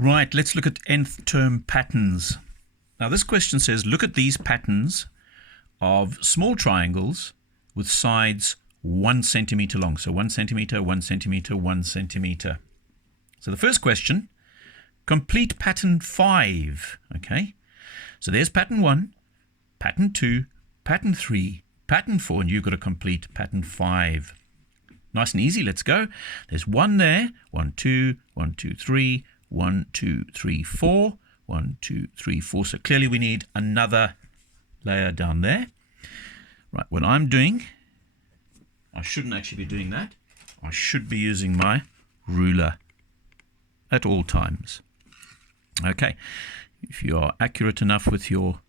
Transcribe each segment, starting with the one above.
Right, let's look at nth term patterns. Now this question says, look at these patterns of small triangles with sides 1 centimeter long. So 1 centimeter, 1 centimeter, 1 centimeter. So the first question, complete pattern 5. Okay, so there's pattern 1, pattern 2, pattern 3, pattern 4, and you've got to complete pattern 5. Nice and easy, let's go. There's 1 there, 1, 2, 1, 2, 3, 1, 2, 3, 4, 1, 2, 3, 4. So clearly we need another layer down there. Right, what I'm doing, I shouldn't actually be doing that. I should be using my ruler at all times. Okay, if you are accurate enough with your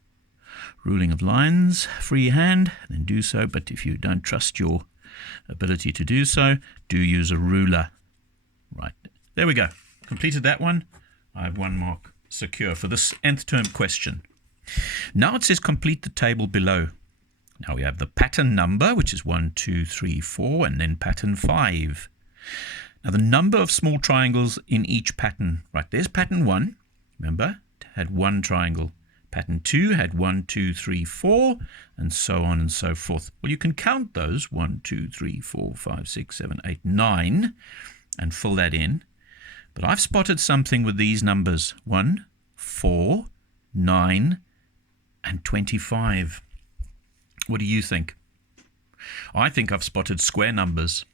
ruling of lines freehand, then do so. But if you don't trust your ability to do so, do use a ruler. Right, there we go. Completed that one. I have 1 mark secure for this nth term question. Now it says complete the table below. Now we have the pattern number, which is 1, 2, 3, 4, and then pattern 5. Now the number of small triangles in each pattern. Right, there's pattern 1. Remember, it had 1 triangle. Pattern 2 had 1, 2, 3, 4, and so on and so forth. Well, you can count those 1, 2, 3, 4, 5, 6, 7, 8, 9 and fill that in. But I've spotted something with these numbers, 1, 4, 9, and 25. What do you think? I think I've spotted square numbers.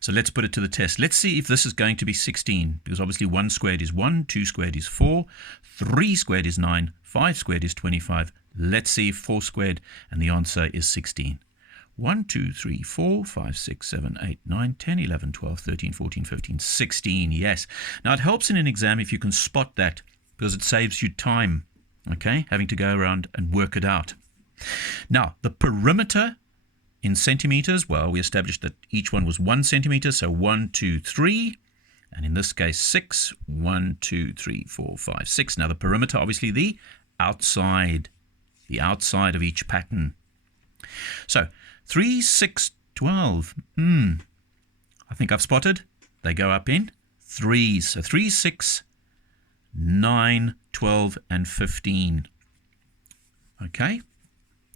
So let's put it to the test. Let's see if this is going to be 16, because obviously 1 squared is 1, 2 squared is 4, 3 squared is 9, 5 squared is 25. Let's see if 4 squared, and the answer is 16. 1, 2, 3, 4, 5, 6, 7, 8, 9, 10, 11, 12, 13, 14, 15, 16. Yes. Now it helps in an exam if you can spot that, because it saves you time, okay, having to go around and work it out. Now, the perimeter in centimeters, well, we established that each one was 1 centimeter, so 1, 2, 3, and in this case 6, 1, 2, 3, 4, 5, 6. Now the perimeter, obviously the outside of each pattern. So 3, 6, 12. I think I've spotted. They go up in 3s. So 3, 6, 9, 12, and 15. Okay.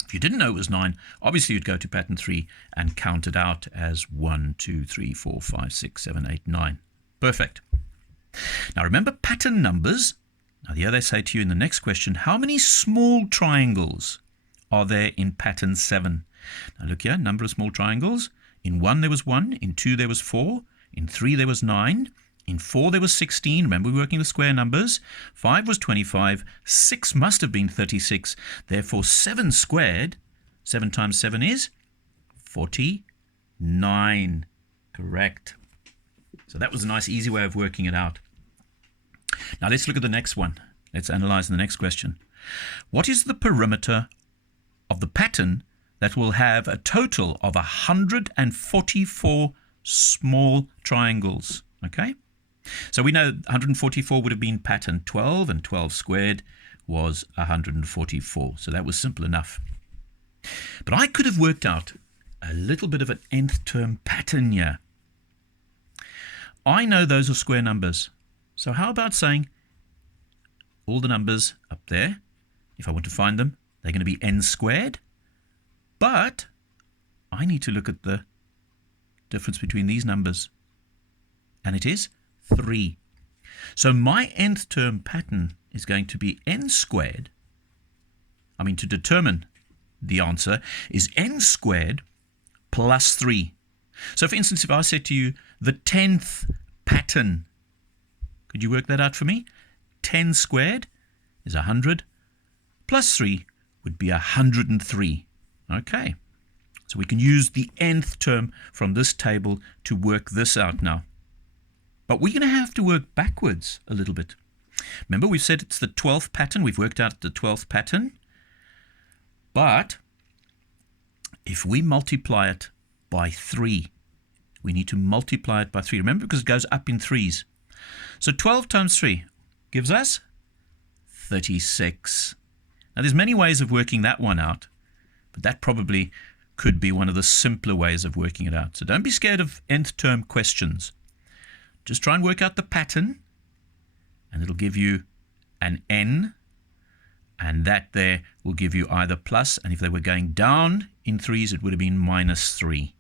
If you didn't know it was 9, obviously you'd go to pattern 3 and count it out as 1, 2, 3, 4, 5, 6, 7, 8, 9. Perfect. Now remember pattern numbers. Now the other say to you in the next question, how many small triangles are there in pattern 7? Now look here, number of small triangles. In 1 there was 1, in 2 there was 4, in 3 there was 9, in 4 there was 16, remember we're working with square numbers, 5 was 25, 6 must have been 36, therefore 7 squared, 7 times 7 is 49, correct. So that was a nice easy way of working it out. Now let's look at the next one. Let's analyze the next question. What is the perimeter of the pattern that will have a total of 144 small triangles? Okay. So we know 144 would have been pattern 12, and 12 squared was 144. So that was simple enough. But I could have worked out a little bit of an nth term pattern here. I know those are square numbers. So how about saying all the numbers up there, if I want to find them, they're going to be n squared. But I need to look at the difference between these numbers. And it is 3. So my nth term pattern is going to be n squared. To determine the answer is n squared plus 3. So for instance, if I said to you the 10th pattern, could you work that out for me? 10 squared is 100 plus 3 would be 103. Okay, so we can use the nth term from this table to work this out now. But we're going to have to work backwards a little bit. Remember, we've said it's the 12th pattern. We've worked out the 12th pattern. But if we multiply it by 3, we need to multiply it by 3. Remember, because it goes up in 3s. So 12 times 3 gives us 36. Now, there's many ways of working that one out, but that probably could be one of the simpler ways of working it out. So don't be scared of nth term questions. Just try and work out the pattern and it'll give you an n, and that there will give you either plus, and if they were going down in threes, it would have been minus 3.